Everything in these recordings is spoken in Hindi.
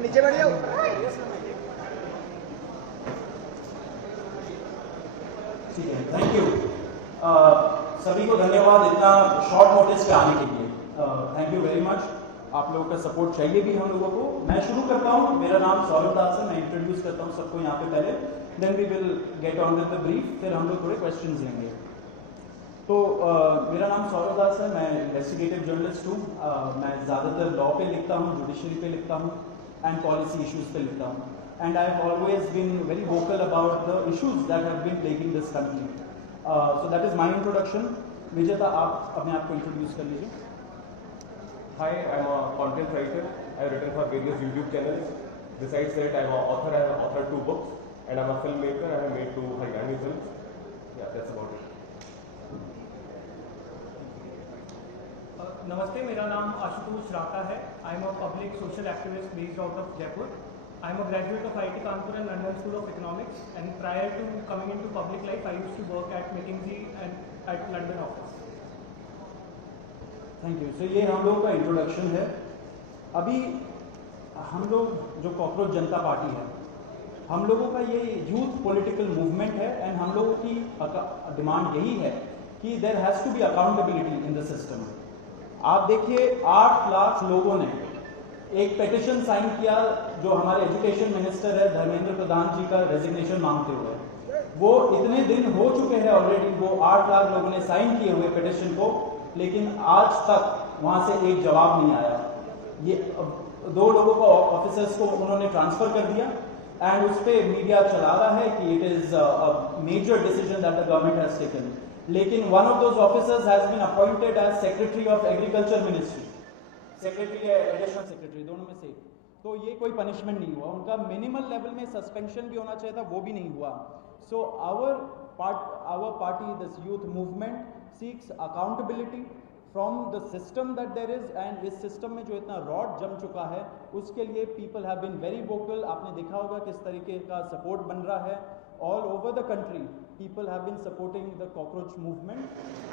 नीचे बैठ जाओ। ठीक है, थैंक यू। सभी को धन्यवाद इतना शॉर्ट नोटिस पे आने के लिए। Thank you very much. आप लोगों का सपोर्ट चाहिए भी हम लोगों को। मैं शुरू करता हूँ। मेरा नाम सौरभ दास है। मैं इंट्रोड्यूस करता हूँ सबको यहाँ पे पहले, then we will get on with the brief, फिर हम लोग थोड़े क्वेश्चंस लेंगे। तो मेरा नाम सौरभ दास है। मैं इन्वेस्टिगेटिव जर्नलिस्ट हूँ। मैं ज़्यादातर लॉ पे लिखता हूँ, जुडिशरी पे लिखता हूँ एंड पॉलिसी इश्यूज पे लिखता हूँ। And I have always been very vocal about the issues that have been plaguing this country. So that is my introduction. Vijeta, आप अपने आप को इंट्रोड्यूस कर लीजिए। Hi, I'm a content writer. I've written for various YouTube channels. Besides that, I'm an author. I have authored 2 books, and I'm a filmmaker. I have made 2 Haryani films. Yeah, that's about it. नमस्ते, मेरा नाम आशुतोष राका है। I am a public social activist based out of Jaipur. I am a graduate of IIT Kanpur and London school of economics, and prior to coming into public life I used to work at McKinsey and at London office. Thank you. So ये हम लोगों का इंट्रोडक्शन है। अभी हम लोग जो कॉकरोच जनता पार्टी है, हम लोगों का ये यूथ पॉलिटिकल मूवमेंट है एंड हम लोगों की डिमांड यही है कि there has to be accountability in the system. आप देखिए, 8 लाख लोगों ने एक पेटिशन साइन किया जो हमारे एजुकेशन मिनिस्टर है धर्मेंद्र प्रधान जी का रेजिग्नेशन मांगते हुए। वो इतने दिन हो चुके हैं ऑलरेडी, वो 8 लाख लोगों ने साइन किए हुए पेटिशन को, लेकिन आज तक वहां से एक जवाब नहीं आया। ये 2 लोगों को, ऑफिसर्स को उन्होंने ट्रांसफर कर दिया एंड उस पर मीडिया चला रहा है कि it is a major decision that the government has taken. लेकिन one of those officers has been appointed as secretary of agriculture ministry, secretary या एडिशनल सेक्रेटरी, दोनों में से। तो ये कोई पनिशमेंट नहीं हुआ उनका। मिनिमल लेवल में सस्पेंशन भी होना चाहिए था, वो भी नहीं हुआ। So our party, this youth movement seeks accountability from the system that there is, and इस सिस्टम में जो इतना रॉड जम चुका है उसके लिए people have been very vocal. आपने देखा होगा किस तरीके का सपोर्ट बन रहा है all over the country. People have been supporting the cockroach movement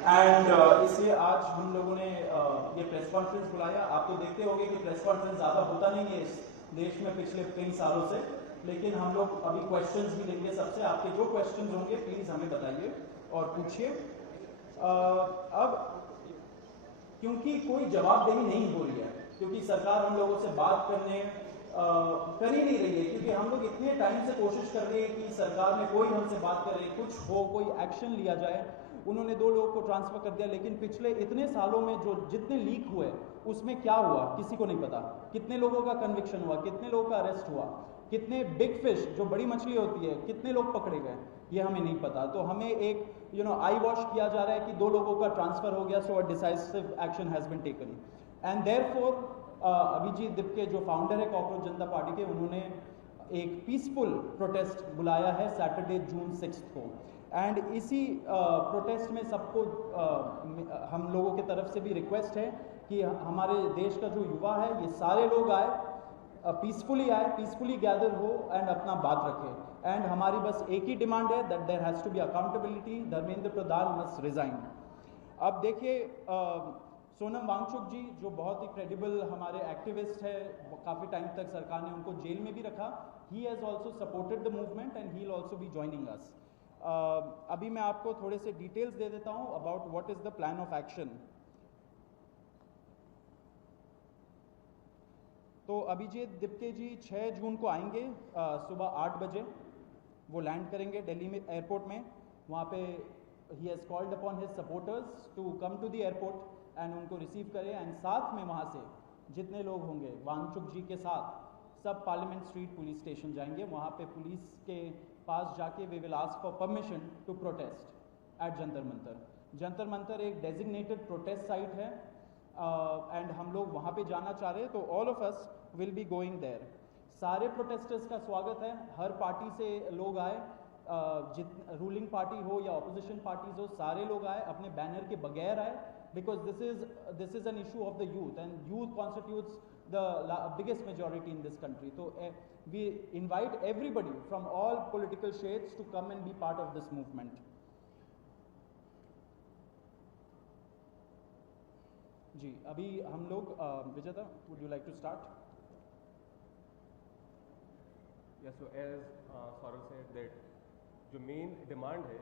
and इसलिए आज हम लोगों ने ये प्रेस कॉन्फ्रेंस बुलाया। आप तो देखते होंगे कि प्रेस कॉन्फ्रेंस ज़्यादा होता नहीं है इस देश में पिछले कई सालों से, लेकिन हम लोग अभी क्वेश्चंस भी लेंगे सबसे। आपके जो क्वेश्चंस होंगे प्लीज़ हमें बताइए और पूछिए। अब क्योंकि कोई जवाबदेही नहीं हो रही है, क्योंकि सरकार हम लोगों से बात करने कर ही नहीं रही है, क्योंकि हम लोग इतने टाइम से कोशिश कर रहे हैं कि सरकार में कोई हमसे बात करे, कुछ हो, कोई एक्शन लिया जाए। उन्होंने 2 लोगों को ट्रांसफर कर दिया, लेकिन पिछले इतने सालों में जो जितने लीक हुए उसमें क्या हुआ किसी को नहीं पता। कितने लोगों का कन्विक्शन हुआ, कितने लोगों का अरेस्ट हुआ, कितने बिग फिश जो बड़ी मछली होती है कितने लोग पकड़े गए, ये हमें नहीं पता। तो हमें एक आई वॉश किया जा रहा है कि 2 लोगों का ट्रांसफर हो गया, so a decisive action has been taken. And therefore Abhijit Dipke जो फाउंडर है कॉकरोच जनता पार्टी के, उन्होंने एक पीसफुल प्रोटेस्ट बुलाया है सैटरडे जून 6 को। एंड इसी प्रोटेस्ट में सबको हम लोगों की तरफ से भी रिक्वेस्ट है कि हमारे देश का जो युवा है ये सारे लोग आए, पीसफुली आए, पीसफुली गैदर हो एंड अपना बात रखें। एंड हमारी बस एक ही डिमांड है that there has to be accountability. Dharmendra Pradhan must resign. अब देखिए, सोनम वांगचुक जी जो बहुत ही क्रेडिबल हमारे एक्टिविस्ट है, काफ़ी टाइम तक सरकार ने उनको जेल में भी रखा। He has also supported the movement and he will also be joining us. अभी मैं आपको थोड़े से डिटेल्स दे देता हूँ about what is the plan of action. तो अभिजीत दिपके जी 6 जून को आएंगे सुबह 8 बजे। वो लैंड करेंगे दिल्ली में एयरपोर्ट में। वहाँ पे ही has called upon his supporters to come to the airport and उनको रिसीव करें। एंड साथ में वहाँ से जितने लोग होंगे वांगचुक जी के साथ सब पार्लियामेंट स्ट्रीट पुलिस स्टेशन जाएंगे। वहाँ पे पुलिस के पास जाके we will ask for permission to protest at Jantar Mantar. Jantar Mantar एक डेजिग्नेटेड प्रोटेस्ट साइट है एंड हम लोग वहाँ पे जाना चाह रहे हैं, तो all of us will be going there. सारे प्रोटेस्टर्स का स्वागत है, हर पार्टी से लोग आए, रूलिंग पार्टी हो या ऑपोजिशन पार्टीज हो, सारे लोग आए, अपने बैनर के बगैर आए, because this is an issue of the youth and youth constitutes the biggest majority in this country. So we invite everybody from all political shades to come and be part of this movement. जी, अभी हम लोग विजेता, would you like to start? Yeah, so as Saurav said that जो मेन डिमांड है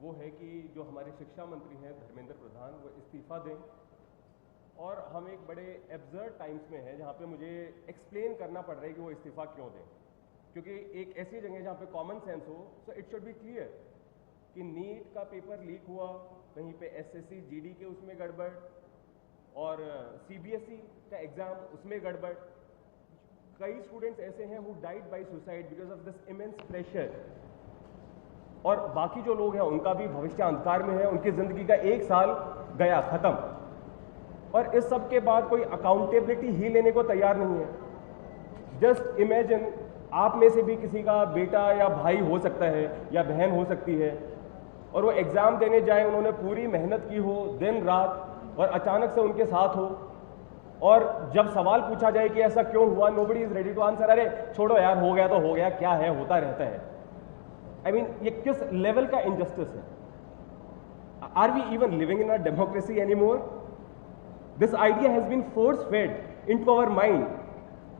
वो है कि जो हमारे शिक्षा मंत्री हैं धर्मेंद्र प्रधान वो इस्तीफा दें, और हम एक बड़े एब्सर्ड टाइम्स में हैं जहाँ पे मुझे एक्सप्लेन करना पड़ रहा है कि वो इस्तीफा क्यों दें, क्योंकि एक ऐसी जगह जहाँ पे कॉमन सेंस हो, so it should be clear कि नीट का पेपर लीक हुआ, कहीं पे एसएससी जीडी के उसमें गड़बड़, और सीबीएसई का एग्जाम उसमें गड़बड़। कई स्टूडेंट्स ऐसे हैं who died by suicide because of this immense pressure, और बाकी जो लोग हैं उनका भी भविष्य अंधकार में है, उनकी जिंदगी का एक साल गया खत्म, और इस सब के बाद कोई अकाउंटेबिलिटी ही लेने को तैयार नहीं है। जस्ट इमेजिन, आप में से भी किसी का बेटा या भाई हो सकता है या बहन हो सकती है, और वो एग्जाम देने जाए, उन्होंने पूरी मेहनत की हो दिन रात, और अचानक से उनके साथ हो, और जब सवाल पूछा जाए कि ऐसा क्यों हुआ, nobody is ready to answer. अरे छोड़ो यार, हो गया तो हो गया, क्या है, होता रहता है। आई मीन ये किस लेवल का इनजस्टिस है? Are we even living in a democracy anymore? This idea has been force fed into our mind,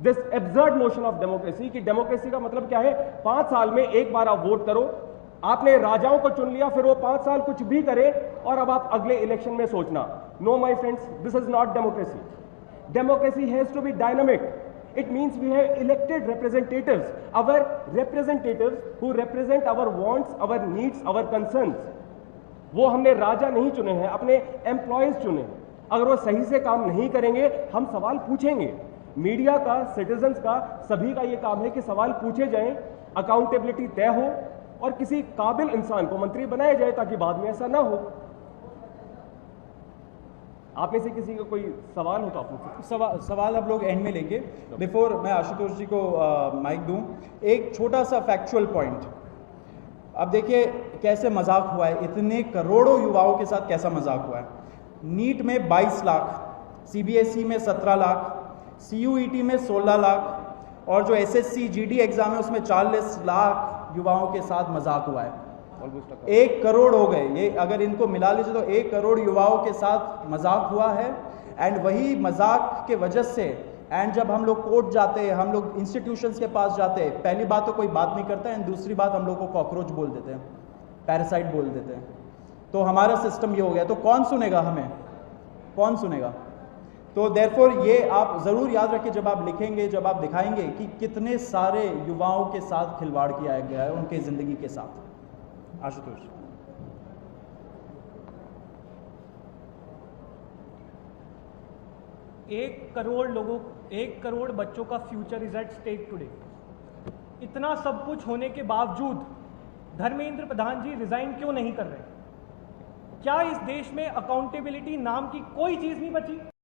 this absurd notion of democracy, कि डेमोक्रेसी का मतलब क्या है? 5 साल में एक बार आप वोट करो, आपने राजाओं को चुन लिया, फिर वो 5 साल कुछ भी करे, और अब आप अगले इलेक्शन में सोचना। No my friends, this is not democracy. Democracy has to be dynamic. It means we have elected representatives, our representatives who represent our wants, our needs, our concerns. वो हमने राजा नहीं चुने हैं, अपने एम्प्लॉयज चुने हैं। अगर वो सही से काम नहीं करेंगे, हम सवाल पूछेंगे। मीडिया का, सिटीजन्स का, सभी का ये काम है कि सवाल पूछे जाएं, अकाउंटेबिलिटी तय हो, और किसी काबिल इंसान को मंत्री बनाया जाए ताकि बाद में ऐसा ना हो। आप में से किसी का कोई सवाल हो तो आप पूछ सकते। सवाल आप लोग एंड में लेंगे। बिफोर मैं आशुतोष जी को माइक दूं, एक छोटा सा फैक्चुअल पॉइंट। अब देखिए कैसे मजाक हुआ है, इतने करोड़ों युवाओं के साथ कैसा मजाक हुआ है। नीट में 22 लाख, सीबीएसई में 17 लाख, सीयूईटी में 16 लाख, और जो एसएससी जीडी एग्जाम है उसमें 40 लाख युवाओं के साथ मजाक हुआ है। 1 करोड़ हो गए ये, अगर इनको मिला लीजिए तो 1 करोड़ युवाओं के साथ मजाक हुआ है। एंड वही मजाक के वजह से, एंड जब हम लोग कोर्ट जाते हैं, हम लोग इंस्टीट्यूशंस के पास जाते हैं, पहली बात तो कोई बात नहीं करता है, एंड दूसरी बात हम लोग को कॉकरोच बोल देते हैं, पैरासाइट बोल देते हैं। तो हमारा सिस्टम ये हो गया, तो कौन सुनेगा हमें, कौन सुनेगा? तो देयरफॉर ये आप ज़रूर याद रखिए जब आप लिखेंगे, जब आप दिखाएंगे कि कितने सारे युवाओं के साथ खिलवाड़ किया गया है, उनके ज़िंदगी के साथ। आशुतोष, 1 करोड़ लोगों, 1 करोड़ बच्चों का future is at stake today. इतना सब कुछ होने के बावजूद धर्मेंद्र प्रधान जी रिजाइन क्यों नहीं कर रहे? क्या इस देश में अकाउंटेबिलिटी नाम की कोई चीज नहीं बची?